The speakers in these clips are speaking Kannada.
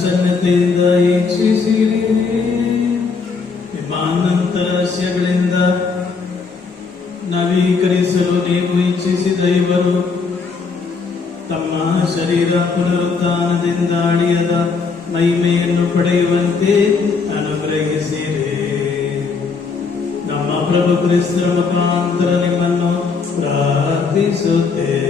ಪ್ರಸನ್ನತೆಯಿಂದ ಈಕ್ಷಿಸಿರಿ. ನಿಮ್ಮ ಅನಂತ ರಹಸ್ಯಗಳಿಂದ ನವೀಕರಿಸಲು ನೀವು ಇಚ್ಛಿಸಿದ ಇವರು ತಮ್ಮ ಶರೀರ ಪುನರುತ್ಥಾನದಿಂದ ಅಳಿಯದ ಮಹಿಮೆಯನ್ನು ಪಡೆಯುವಂತೆ ಅನುಗ್ರಹಿಸಿರಿ. ನಮ್ಮ ಪ್ರಭು ಕ್ರಿಸ್ತರ ಮುಖಾಂತರ ನಿಮ್ಮನ್ನು ಪ್ರಾರ್ಥಿಸುತ್ತೇವೆ.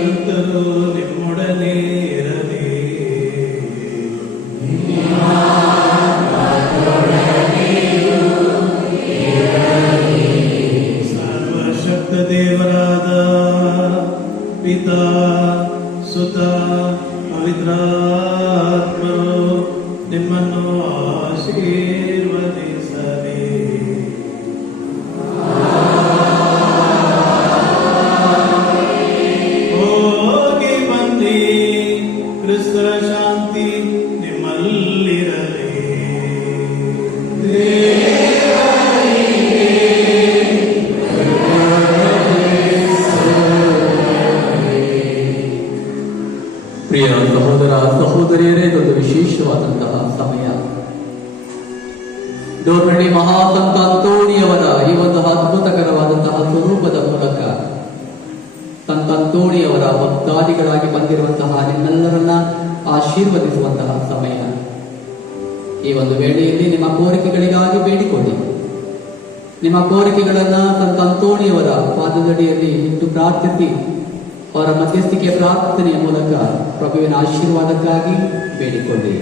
ಕರ್ತನು ನಿಮ್ಮೊಡನೆ ಇರಲಿ. ಸರ್ವಶಕ್ತ ದೇವರಾದ ಪಿತಾ ಸುತ ಪವಿತ್ರಾತ್ಮರು ನಿಮ್ಮನ್ನು ಆಶೀರ್ವದಿಸಲಿ. ಹೋಗಿ ಬನ್ನಿ. ಕ್ರಿಸ್ತರ ಶಾಂತಿ ನಿಮ್ಮಲ್ಲಿರಲಿ. ಪ್ರಿಯ ಸಹೋದರ ಸಹೋದರಿಯರೇ, ಇದೊಂದು ವಿಶೇಷವಾದಂತಹ ಸಮಯ. ಡೋರ್ನಳ್ಳಿ ಮಹಾಸಂತ ಅಂತೋಣಿಯವರ ಈ ಒಂದು ಅದ್ಭುತಕರವಾದಂತಹ ಸ್ವರೂಪದ ಮೂಲಕ ಸಂತ ಅಂತೋಣಿಯವರ ಭಕ್ತಾದಿಗಳಾಗಿ ಬಂದಿರುವಂತಹ ನಿಮ್ಮೆಲ್ಲರನ್ನ ಆಶೀರ್ವದಿಸುವಂತಹ ಸಮಯ. ಈ ಒಂದು ವೇಳೆಯಲ್ಲಿ ನಿಮ್ಮ ಕೋರಿಕೆಗಳಿಗಾಗಿ ಬೇಡಿಕೊಳ್ಳಿ. ನಿಮ್ಮ ಕೋರಿಕೆಗಳನ್ನ ಸಂತ ಅಂತೋಣಿಯವರ ಪಾದದಡಿಯಲ್ಲಿ ಇಟ್ಟು ಪ್ರಾರ್ಥಿಸಿ, ಅವರ ಮಧ್ಯಸ್ಥಿಕೆ ಪ್ರಾರ್ಥನೆಯ ಮೂಲಕ ಪ್ರಭುವಿನ ಆಶೀರ್ವಾದಕ್ಕಾಗಿ ಬೇಡಿಕೊಳ್ಳಿ.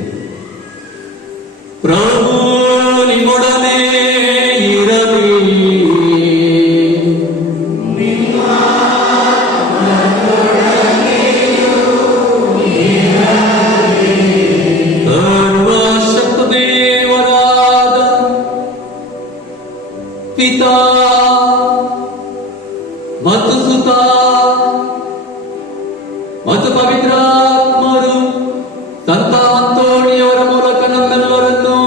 ಪ್ರಭು ನಿಮ್ಮೊಡನೆ ಇರಲಿ. ಸರ್ವಶಕ್ತ ದೇವರಾದ ಪಿತಾ ಮತ್ತು ಸುತ ಮತ್ತು ಪವಿತ್ರಾತ್ಮರು ಸಂತ ಅಂತೋಣಿಯವರ ಮೂಲಕ ನಮ್ಮೆಲ್ಲರನ್ನು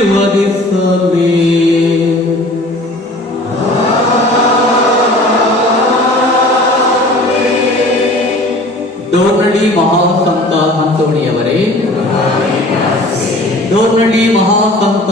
ಆಶೀರ್ವದಿಸಲಿ. ಡೋರ್ನಳ್ಳಿ ಮಹಾಸಂತ ಅಂತೋಣಿಯವರೇ, ಡೋರ್ನಳ್ಳಿ ಮಹಾಸಂತ